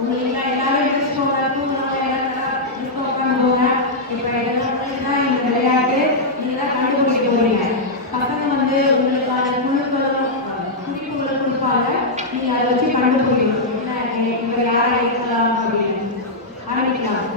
உங்களுக்கு எல்லாரும் இன்ட்ரெஸ்ட் தூங்குறவங்க எல்லாம் இன்ட்ரெஸ்ட் உட்காந்து போங்க. இப்போ எல்லாம் இந்த விளையாட்டு நீங்க தான் கண்டுபிடிக்க போறீங்க. பசங்க வந்து உங்களுக்கான குழுக்களும் குறிப்புகளும் கொடுப்பாங்க. நீங்க அதை வச்சு கண்டுபிடிக்கணும். என்ன இவங்க யாரா இருக்கலாம் அப்படின்னு ஆரம்பிக்கலாம்.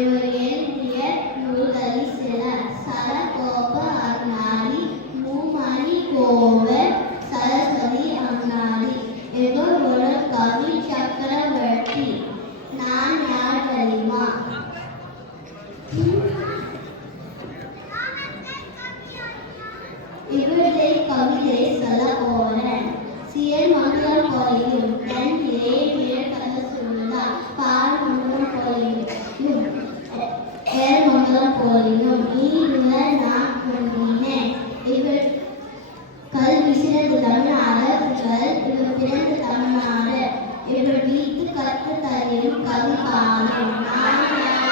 இவர் எழுதிய நூல்களில் சில சரகோப அருணாதி, மூமணி கோவர், சரஸ்வதி அருணாதி. இவர் ஒரு கவி சக்கரவர்த்தி. நான் யார் தெரியுமா? இவருடைய கவிதை சொல்ல போறேன். சியல் மங்கலம் கோயிலும் என் கதை சொல்லுதா பால் மங்கலம் கோயிலும் ஏர் மங்கலம் கோயிலும் நீருவர் நான் கொண்டினேன். இவர் கல்வி சிறந்த தமிழ்நாடு இவர் பிறந்த தமிழ்நாடு. இவர் வீட்டு கற்று தரும் கவி பாடும். நான் தமிழர்.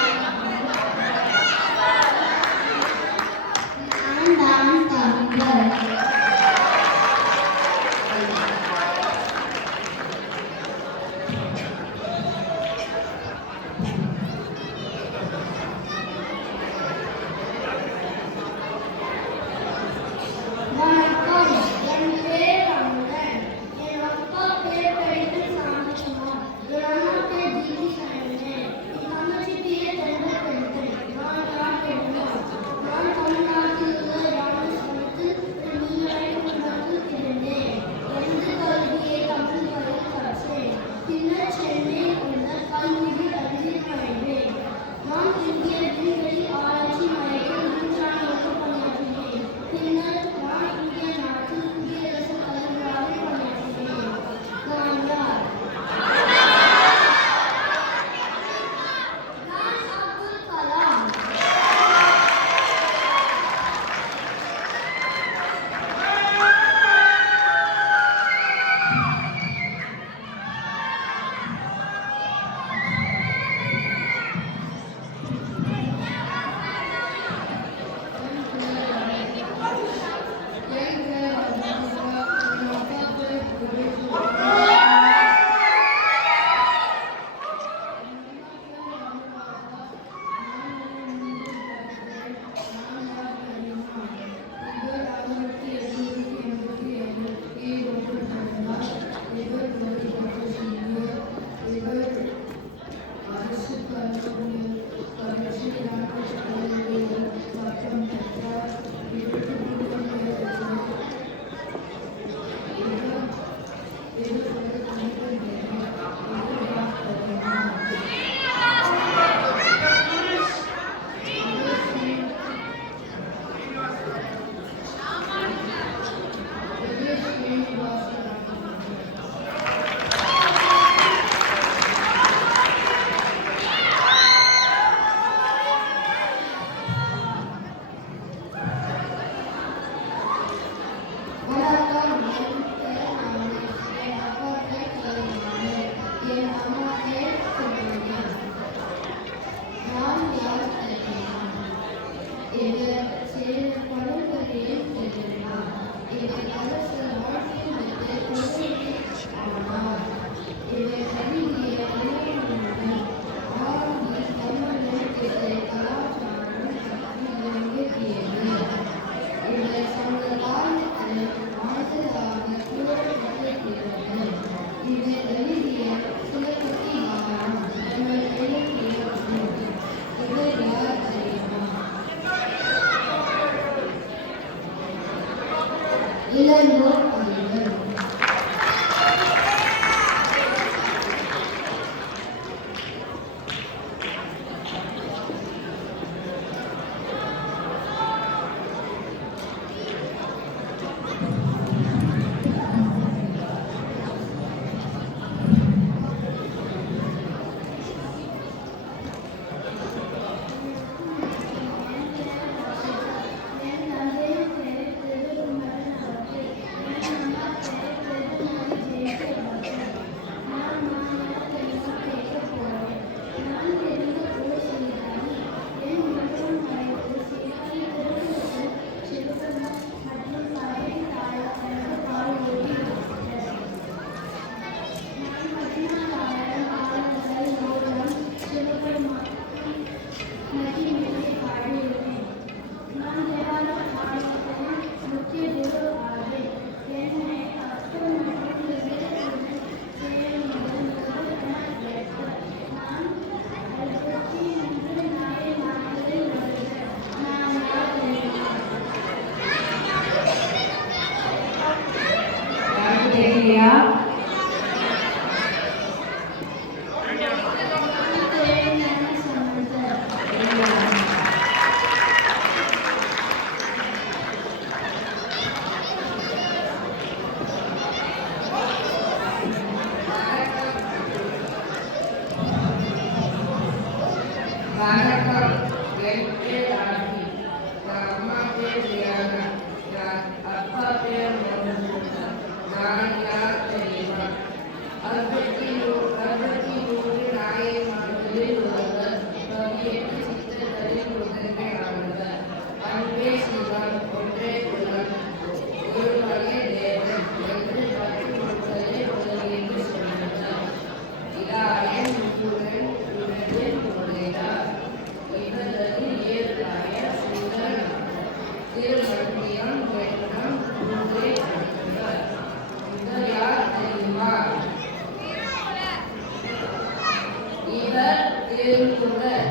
என் பேர் ராஜி. நான் அம்மா பேர் ரியானா. நான் அப்பா பேர் மோகன். நான் யார் தெரியுமா? 63 நாயன்மார்களில் ஒருவர், 18 சித்தர்களில் முதன்மையானவர். அன்பே சிவம், ஒன்றே குலம், ஒருவனே தேவன் என்று 10 நூல்களை உலகிற்கு சொன்னவர். இலாயன் முருகன் உலகில் நுழைந்தார். இவரது இயற்காய சுந்தரன் திருமணியம் வெள்ளம் ஊரே கண்டவர். இவர் யார் தெரியுமா? இவர் திருக்குறள்.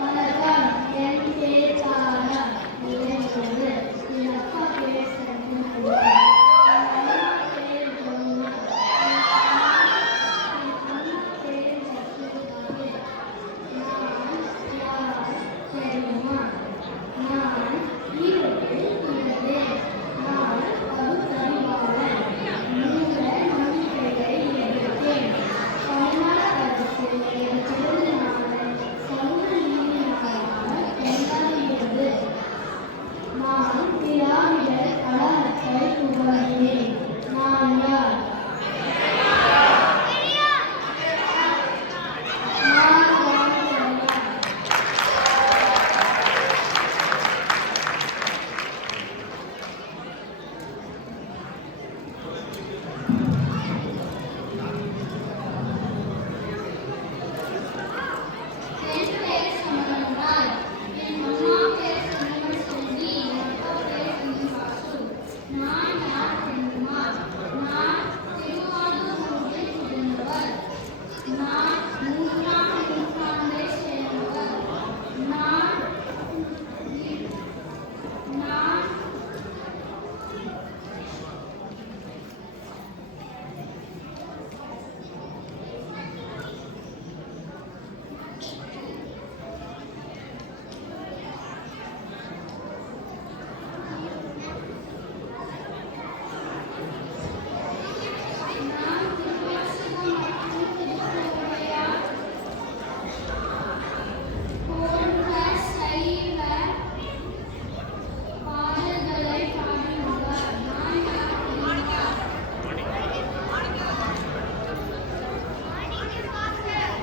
வணக்கம், என் பேர் தாரா. என் அப்பா பேர் சண்முகம். என் அம்மா பேர் ஜமுனா. என் அம்மா பேர் லட்சுமி. நான் யார் தெரியுமா? நான் ஈரோட்டில் பிறந்தேன். நான் பகுத்தறிவாளன். 3 நம்பிக்கைகளை எடுத்தேன். தமிழ்நாடு அரசில் என் பிறந்த நாளை சமூக நீதி நாளாக கொண்டாடுகிறது. நான் திராவிடர் கழகத்தை உருவாக்கினேன். நான் யார்? நான் ராமச்சந்திரன். என் பேர் சமரன்ராஜ். என் அம்மா பேர் சண்முகசெல்வி. என் அப்பா பேர் சண்முகாசு. நான் யார் தெரியுமா? நான் திருவாரூரில் பிறந்தவர். நான் 3ஆம் நூற்றாண்டை சேர்ந்தவர். நான் திருவாசகம் மற்றும் திருக்குறளையார் போன்ற சைவ பாடல்களை பாடினவர். நான் யார் தெரியுமா? நான் மோனிகா வாசகர்.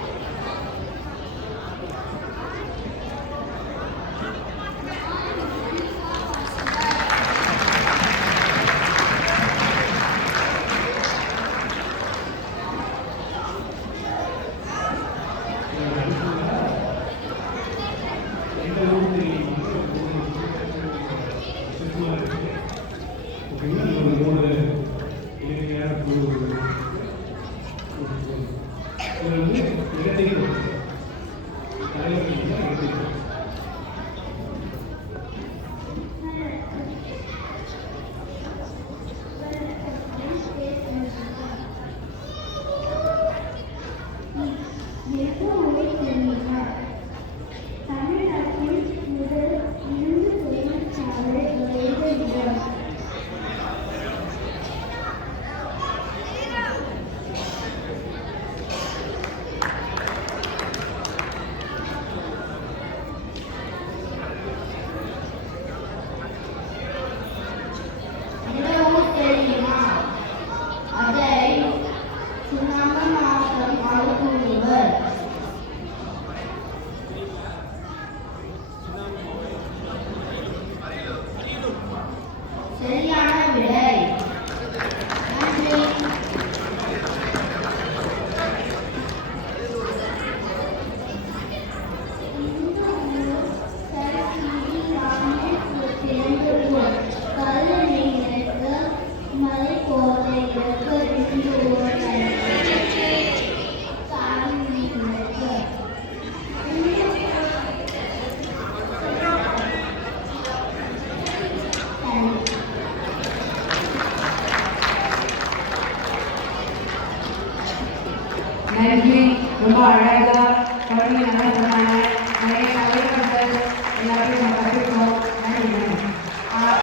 தமிழ்நாட்டில் முதல் 2 தொழிற்சாலை நுழைந்த இடம். இடமும் தெரியுமா? அதை சுண்ணாம்புநாதம் ஆளுநர். சரியான விடை. நன்றி. இந்த ஊர் சரஸ்வதி ராமேஸ்வரம் திரும்புவோர். கல்லணை இறக்க மலை போல இறக்க விரும்புவோர் காரணி இறக்க. சரி. ரொம்ப அழகா குழந்தைங்க நல்லா சொன்னாங்க.